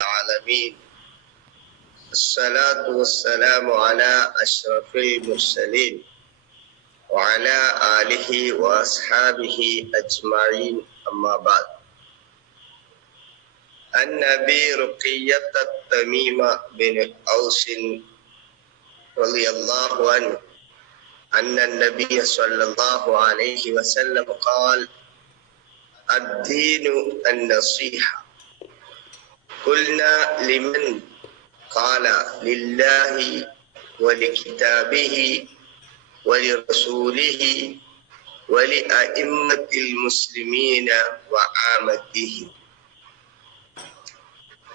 العالمين. الصلاة والسلام على أشرف المرسلين وعلى آله وأصحابه أجمعين. أما بعد النبي رقية التميم بن أوس رضي الله عنه أن النبي صلى الله عليه وسلم قال الدين النصيحة. قلنا لمن قال لله ولكتابه ولرسوله ولأئمة المسلمين وعامته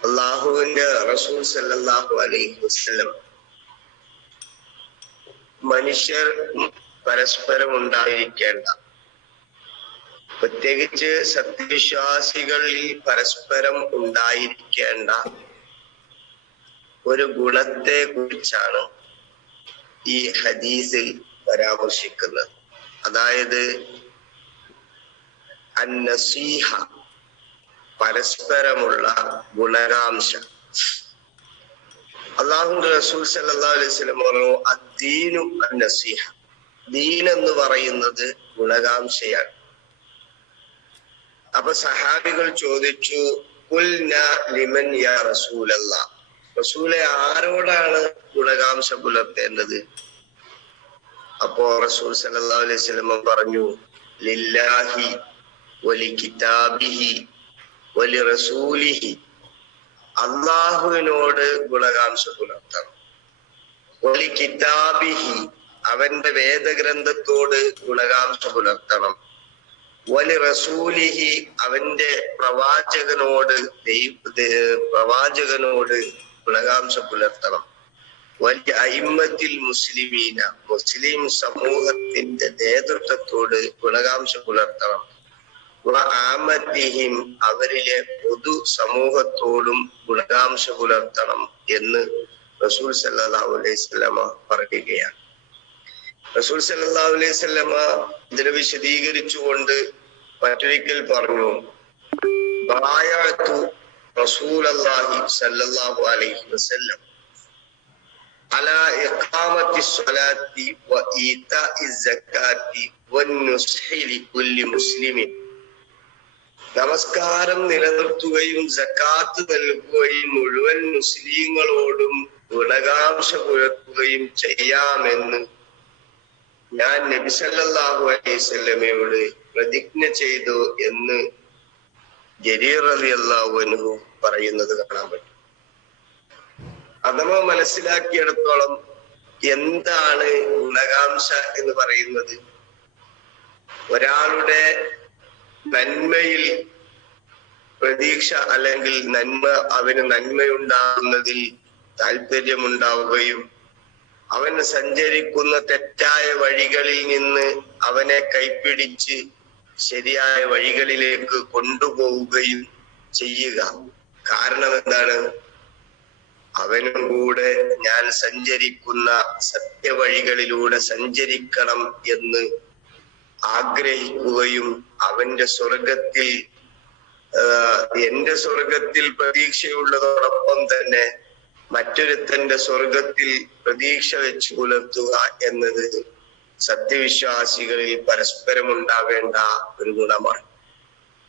അള്ളാഹുവിന്റെ റസൂൽ സല്ലല്ലാഹു അലൈഹി വസല്ലം മനുഷ്യർ പരസ്പരം ഉണ്ടായിരിക്കേണ്ട പ്രത്യേകിച്ച് സത്യവിശ്വാസികളിൽ പരസ്പരം ഉണ്ടായിരിക്കേണ്ട ഒരു ഗുണത്തെ കുറിച്ചാണ് ഈ ഹദീസിൽ പരാമർശിക്കുന്നത്. അതായത് അന്നസീഹ പരസ്പരമുള്ള ഗുണകാംശ. അള്ളാഹുന്റെ റസൂൽ സല്ലല്ലാഹു അലൈഹി വസല്ലം പറഞ്ഞു അദ്ദീനു അന്നസീഹ. ദീൻ എന്ന് പറയുന്നത് ഗുണകാംക്ഷയാണ്. അപ്പൊ സഹാബികൾ ചോദിച്ചു ലിമൻ യാ റസൂലല്ല. റസൂലെ ആരോടാണ് ഗുണകാംക്ഷ പുലർത്തേണ്ടത്? അപ്പോ റസൂൽ സല്ലാ അലൈഹി വസല്ലം പറഞ്ഞു ലില്ലാഹി വലി കിതാബിഹി വലി റസൂലിഹി. അള്ളാഹുവിനോട് ഗുണകാംക്ഷ പുലർത്തണം. വലി കിതാബിഹി അവന്റെ വേദഗ്രന്ഥത്തോട് ഗുണകാംക്ഷ പുലർത്തണം. വലി റസൂലിഹി അവന്റെ പ്രവാചകനോട് പ്രവാചകനോട് ഗുണകാംക്ഷ പുലർത്തണം. വലിയ അയിമത്തിൽ മുസ്ലിമീന മുസ്ലിം സമൂഹത്തിന്റെ നേതൃത്വത്തോട് ഗുണകാംക്ഷ പുലർത്തണം. ആമത്തിഹിം അവരിലെ പൊതു സമൂഹത്തോടും ഗുണകാംക്ഷ പുലർത്തണം എന്ന് റസൂൽ സല്ലല്ലാഹു അലൈഹി സ്വലമ പറയുകയാണ്. റസൂൽ സല്ലാ അലൈഹി സ്വലമ ഇതിനെ വിശദീകരിച്ചുകൊണ്ട് പറ്റൊരിക്കൽ പറഞ്ഞു അലൈഹി വസല്ലം സ്വലാത്തി വൻ നമസ്കാരം നിലനിർത്തുകയും സക്കാത്ത് നൽകുകയും മുഴുവൻ മുസ്ലിങ്ങളോടും ഗുണകാംക്ഷ പുലർത്തുകയും ചെയ്യാമെന്ന് ഞാൻ നബിസല്ലാഹു അലൈവല്ലമയോട് പ്രതിജ്ഞ ചെയ്തു എന്ന് ജരീർ അലി അള്ളാഹു പറയുന്നത് കാണാൻ പറ്റും. അഥവാ മനസ്സിലാക്കിയിടത്തോളം എന്താണ് ഗുണകാംക്ഷ എന്ന് പറയുന്നത്? ഒരാളുടെ നന്മയിൽ പ്രതീക്ഷ അല്ലെങ്കിൽ നന്മ അവന് നന്മയുണ്ടാകുന്നതിൽ താല്പര്യമുണ്ടാവുകയും അവൻ സഞ്ചരിക്കുന്ന തെറ്റായ വഴികളിൽ നിന്ന് അവനെ കൈപ്പിടിച്ച് ശരിയായ വഴികളിലേക്ക് കൊണ്ടുപോവുകയും ചെയ്യുക. കാരണം എന്താണ്? അവനും കൂടെ ഞാൻ സഞ്ചരിക്കുന്ന സത്യവഴികളിലൂടെ സഞ്ചരിക്കണം എന്ന് ആഗ്രഹിക്കുകയും അവന്റെ സ്വർഗത്തിൽ എന്റെ സ്വർഗത്തിൽ പ്രതീക്ഷയുള്ളതോടൊപ്പം തന്നെ മറ്റൊരുത്തന്റെ സ്വർഗത്തിൽ പ്രതീക്ഷ വെച്ച് പുലർത്തുക എന്നത് സത്യവിശ്വാസികളിൽ പരസ്പരം ഉണ്ടാവേണ്ട ഒരു ഗുണമാണ്.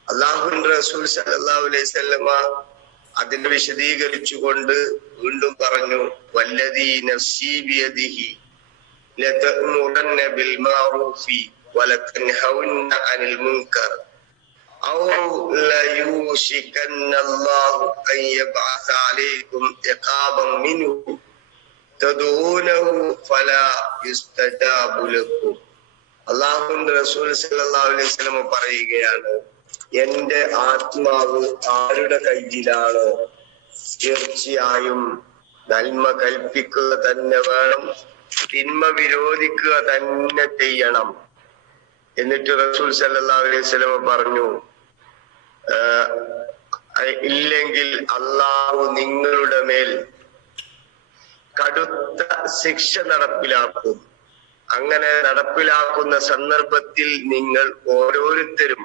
അള്ളാഹുൻ റസൂൽ സല്ലാ അലൈഹി സ്വല്ലമ അതിനെ വിശദീകരിച്ചുകൊണ്ട് വീണ്ടും പറഞ്ഞു വല്ലതി നഫ്സി ബിയദിഹി ബിൽ മാറൂഫി വലതൻഹൗന്ന അനിൽ മുൻകർ. أو ليوشكن الله أن يبعث عليكم عقابا منه تدعونه فلا يستجاب لكم അള്ളാഹുന്റെ റസൂൽ സല്ലല്ലാഹു അലൈഹി വസല്ലം പറയുകയാണ് എന്റെ ആത്മാവ് ആരുടെ കയ്യിലാണോ തീർച്ചയായും നന്മ കൽപ്പിക്കുക തന്നെ വേണം തിന്മ വിരോധിക്കുക തന്നെ ചെയ്യണം എന്നിട്ട് റസൂൽ സല്ലല്ലാഹു അലൈഹി വസല്ലം പറഞ്ഞു ഇല്ലെങ്കിൽ അള്ളാഹു നിങ്ങളുടെ മേൽ കടുത്ത ശിക്ഷ നടപ്പിലാക്കും. അങ്ങനെ നടപ്പിലാക്കുന്ന സന്ദർഭത്തിൽ നിങ്ങൾ ഓരോരുത്തരും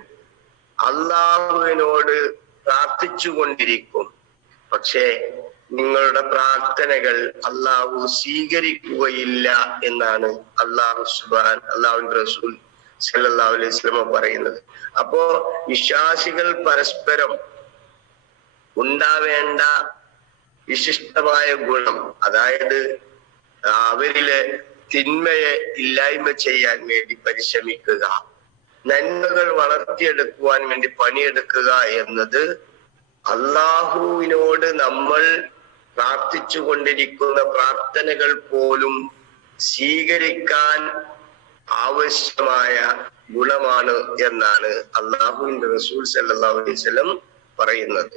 അള്ളാഹുവിനോട് പ്രാർത്ഥിച്ചുകൊണ്ടിരിക്കും. പക്ഷേ നിങ്ങളുടെ പ്രാർത്ഥനകൾ അള്ളാഹു സ്വീകരിക്കുകയില്ല എന്നാണ് അള്ളാഹു സുബാൻ അള്ളാഹുവിന്റെ റസൂൽ സല്ലല്ലാഹു അലൈഹി സ്വലമ പറയുന്നത്. അപ്പോ വിശ്വാസികൾ പരസ്പരം ഉണ്ടാവേണ്ട വിശിഷ്ടമായ ഗുണം അതായത് അവരിലെ തിന്മയെ ഇല്ലായ്മ ചെയ്യാൻ വേണ്ടി പരിശ്രമിക്കുക നന്മകൾ വളർത്തിയെടുക്കുവാൻ വേണ്ടി പണിയെടുക്കുക എന്നത് അള്ളാഹുവിനോട് നമ്മൾ പ്രാർത്ഥിച്ചു കൊണ്ടിരിക്കുന്ന പ്രാർത്ഥനകൾ പോലും സ്വീകരിക്കാൻ ആവശ്യമായ ഗുണമാണ് എന്നാണ് അള്ളാഹുവിന്റെ റസൂൽ വസല്ലം പറയുന്നത്.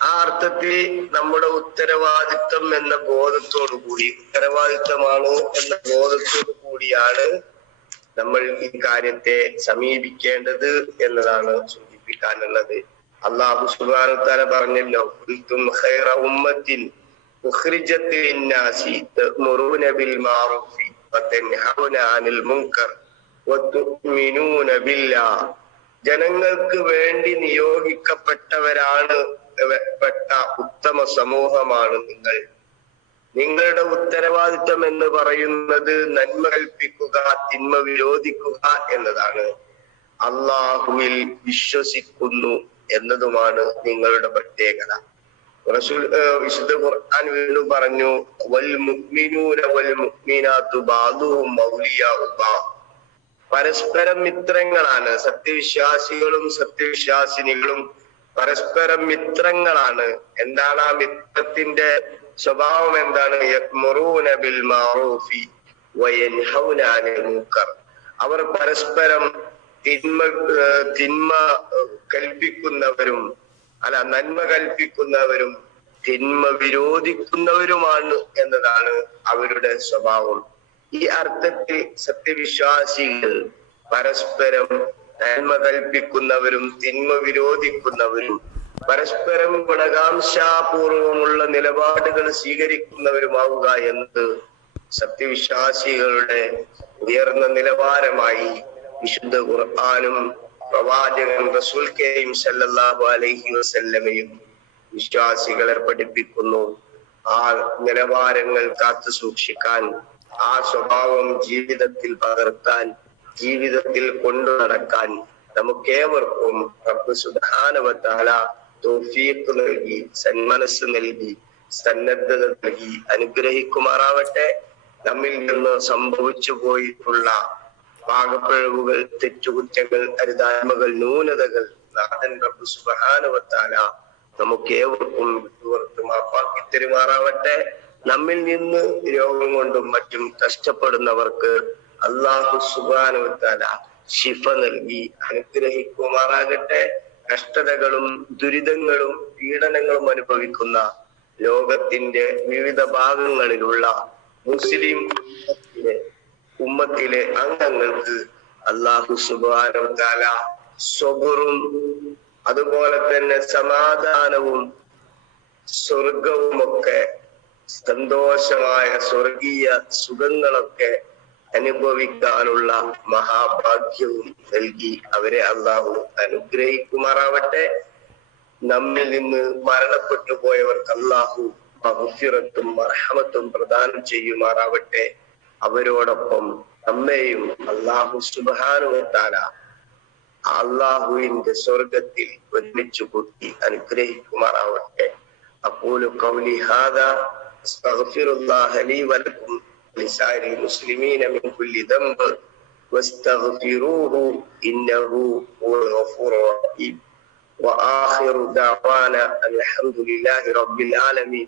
ആ അർത്ഥത്തിൽ നമ്മുടെ ഉത്തരവാദിത്വം എന്ന ബോധത്തോടു കൂടി ഉത്തരവാദിത്വമാണ് എന്ന ബോധത്തോടു കൂടിയാണ് നമ്മൾ ഈ കാര്യത്തെ സമീപിക്കേണ്ടത് എന്നതാണ് സൂചിപ്പിക്കാനുള്ളത്. അള്ളാഹു സുബാനുത്താല പറഞ്ഞല്ലോ ഖൈറ ഉമ്മത്തിൻ ഉഖ്രിജത്ത് ലിന്നാസി തഅ്മുറൂന ബിൽ മാറൂഫി. അനിൽ മുൻകർ ബില്ലാ. ജനങ്ങൾക്ക് വേണ്ടി നിയോഗിക്കപ്പെട്ടവരാണ് പെട്ട ഉത്തമ സമൂഹമാണ് നിങ്ങൾ. നിങ്ങളുടെ ഉത്തരവാദിത്വം എന്ന് പറയുന്നത് നന്മ കൽപ്പിക്കുക തിന്മ വിരോധിക്കുക എന്നതാണ്. അള്ളാഹുവിൽ വിശ്വസിക്കുന്നു എന്നതുമാണ് നിങ്ങളുടെ പ്രത്യേകത. റസൂൽ വിശുദ്ധ ഖുർആൻ വീണ്ടും പറഞ്ഞു വൽ മുഅ്മിനൂന വൽ മുഅ്മിനാത്തു ബാദുഹും ഔലിയാഉ ബാദ് പരസ്പരം മിത്രങ്ങളാണ് സത്യവിശ്വാസികളും സത്യവിശ്വാസിനികളും പരസ്പരം മിത്രങ്ങളാണ്. എന്താണ് ആ മിത്രത്തിന്റെ സ്വഭാവം എന്താണ്? ബിൽ മാറൂഫി മുൻകർ. അവർ പരസ്പരം തിന്മ തിന്മ കൽപ്പിക്കുന്നവരും അല്ല നന്മ കൽപ്പിക്കുന്നവരും തിന്മ വിരോധിക്കുന്നവരുമാണ് എന്നതാണ് അവരുടെ സ്വഭാവം. ഈ അർത്ഥത്തിൽ സത്യവിശ്വാസികൾ പരസ്പരം നന്മ കൽപ്പിക്കുന്നവരും തിന്മ വിരോധിക്കുന്നവരും പരസ്പരം ഗുണകാംക്ഷാപൂർവമുള്ള നിലപാടുകൾ സ്വീകരിക്കുന്നവരുമാവുക എന്നത് സത്യവിശ്വാസികളുടെ ഉയർന്ന നിലവാരമായി വിശുദ്ധ ഖുർആാനും പ്രവാചകൻ റസൂൽ കരീം സല്ലല്ലാഹു അലൈഹി വസല്ലമയും വിശ്വാസികളെ പഠിപ്പിക്കുന്നു. ആ നിലവാരങ്ങൾ കാത്തു സൂക്ഷിക്കാൻ ആ സ്വഭാവം ജീവിതത്തിൽ പകർത്താൻ ജീവിതത്തിൽ കൊണ്ടു നടക്കാൻ നമുക്കേവർക്കും റബ്ബ് സുധാനവത്താല തോഫീക്ക് നൽകി സന്മനസ് നൽകി സന്നദ്ധത നൽകി അനുഗ്രഹിക്കുമാറാവട്ടെ. നമ്മിൽ നിന്ന് സംഭവിച്ചു പോയിട്ടുള്ള പാകപ്പിഴവുകൾ തെറ്റുകുറ്റങ്ങൾ അരുതായ്മകൾ ന്യൂനതകൾ നാഥൻ റബ്ബ് സുബാനുവത്താല നമുക്ക് ഏവർക്കും വിട്ടുപുറത്ത് മാപ്പാക്കി തെരുമാറാവട്ടെ. നമ്മിൽ നിന്ന് രോഗം കൊണ്ടും മറ്റും കഷ്ടപ്പെടുന്നവർക്ക് അള്ളാഹു സുബാനുവത്താല ശിഫ നൽകി അനുഗ്രഹിക്കുമാറാകട്ടെ. കഷ്ടതകളും ദുരിതങ്ങളും പീഡനങ്ങളും അനുഭവിക്കുന്ന ലോകത്തിന്റെ വിവിധ ഭാഗങ്ങളിലുള്ള മുസ്ലിം ഉമ്മത്തിലെ അംഗങ്ങൾക്ക് അള്ളാഹു താല സ്വബറും അതുപോലെ തന്നെ സമാധാനവും സ്വർഗവുമൊക്കെ സന്തോഷമായ സ്വർഗീയ സുഖങ്ങളൊക്കെ അനുഭവിക്കാനുള്ള മഹാഭാഗ്യവും നൽകി അവരെ അള്ളാഹു അനുഗ്രഹിക്കുമാറാവട്ടെ. നമ്മിൽ നിന്ന് മരണപ്പെട്ടു പോയവർക്ക് അള്ളാഹു മഹുഫിറത്തും അർഹമത്തും പ്രദാനം ചെയ്യുമാറാവട്ടെ. അവരോടൊപ്പം നമ്മെയും അള്ളാഹു സുബാനുവത്താല അള്ളാഹുവിന്റെ സ്വർഗത്തിൽ ഒരുമിച്ച് കൂട്ടി അനുഗ്രഹിക്കുമാറാവട്ടെ أقول قولي هذا أستغفر الله لي ولكم ولسائر المسلمين من كل ذنب واستغفروه إنه هو الغفور الرحيم وآخر دعوانا أن الحمد لله رب العالمين